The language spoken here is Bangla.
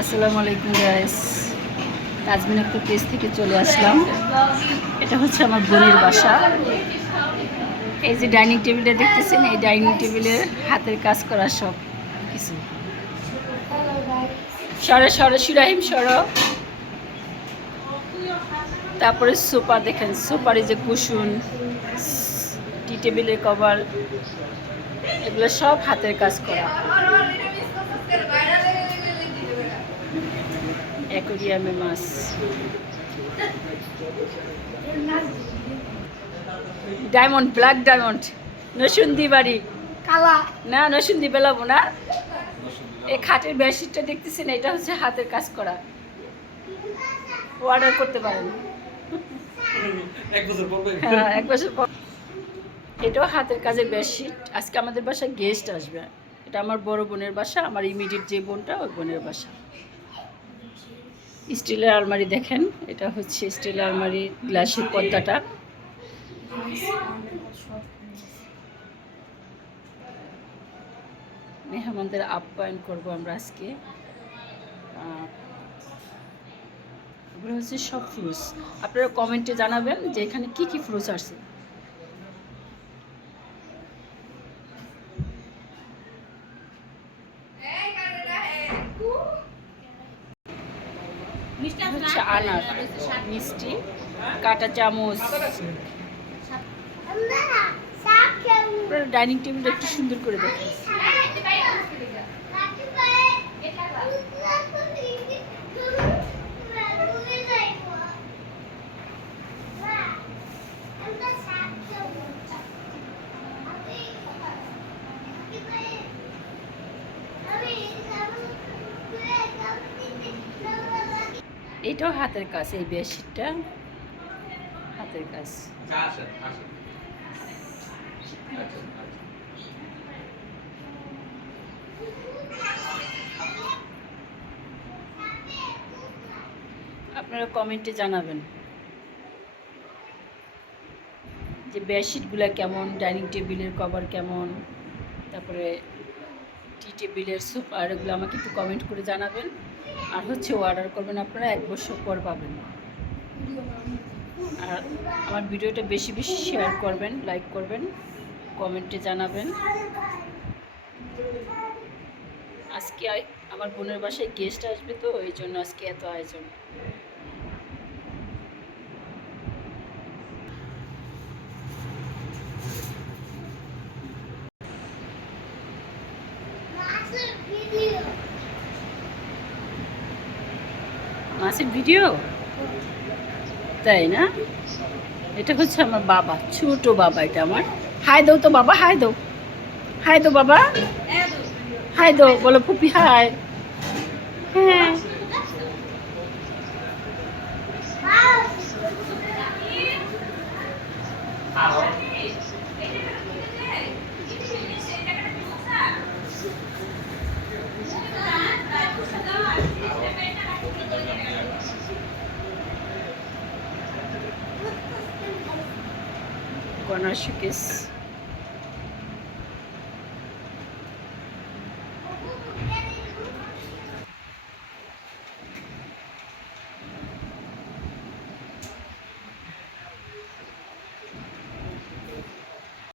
আসসালামু আলাইকুম গাইস, তাজমিন আক্তার পেজ থেকে চলে আসলাম। এটা হচ্ছে আমার বোনের বাসা। এই যে ডাইনিং টেবিলটা দেখতেছেন, এই ডাইনিং টেবিলের হাতের কাজ করা সব কিছু। সরে সরে সুরাহিম সর। তারপরে সোফা দেখেন, সোফার এই যে কুশন, টি টেবিলের কভার, এগুলো সব হাতের কাজ করা। অ্যাকোরিয়ামে মাছ, ডায়মন্ড, ব্ল্যাক ডায়মন্ড, নসুন্দি বাড়ি কালা না, নসুন্দি বেলাবো না। এই খাটের বেডশিটটা দেখতেছেন, এটা হচ্ছে হাতের কাজ করা, অর্ডার করতে পারেন। হ্যাঁ, 1 বছর পর। এটাও হাতের কাজের বেডশিট। আজকে আমাদের বাসায় গেস্ট আসবে। এটা আমার বড় বোনের বাসা, আমার ইমিডিয়েট যে বোনটা, ওই বোনের বাসা। স্টিলের আলমারি দেখেন, এটা হচ্ছে স্টিলের আলমারি, গ্লাসের পর্দাটা। মেহমানদের আপ্যায়ন করবো আমরা আজকে। এগুলো হচ্ছে সব ফ্রুটস। আপনারা কমেন্টে জানাবেন যে এখানে কি কি ফ্রুটস আছে। হচ্ছে আনার মিষ্টি, কাটা চামচ। ডাইনিং টেবিলটা একটু সুন্দর করে দেখেন। এটাও হাতের কাজ, এই বেডশিটটা হাতের কাজ। আপনারা কমেন্টে জানাবেন যে বেডশিটগুলো কেমন, ডাইনিং টেবিলের কভার কেমন, তারপরে টি টেবিলের সোফা, এগুলো আমাকে একটু কমেন্ট করে জানাবেন। আর হচ্ছে অর্ডার করবেন, আপনারা 1 বছর পর পাবেন। আর আমার ভিডিওটা বেশি বেশি শেয়ার করবেন, লাইক করবেন, কমেন্টে জানাবেন। আজকে আমার বোনের বাসায় গেস্ট আসবে, তো এই জন্য আজকে এত আয়োজন। মাছের ভিডিও, তাই না? এটা হচ্ছে আমার বাবা, ছোট বাবা। এটা আমার। হাই দাও তো বাবা, হাই দাও, হাই দাও বাবা, হাই দাও, বলো পুপি হাই। হ্যাঁ, কর্নার শোকেস।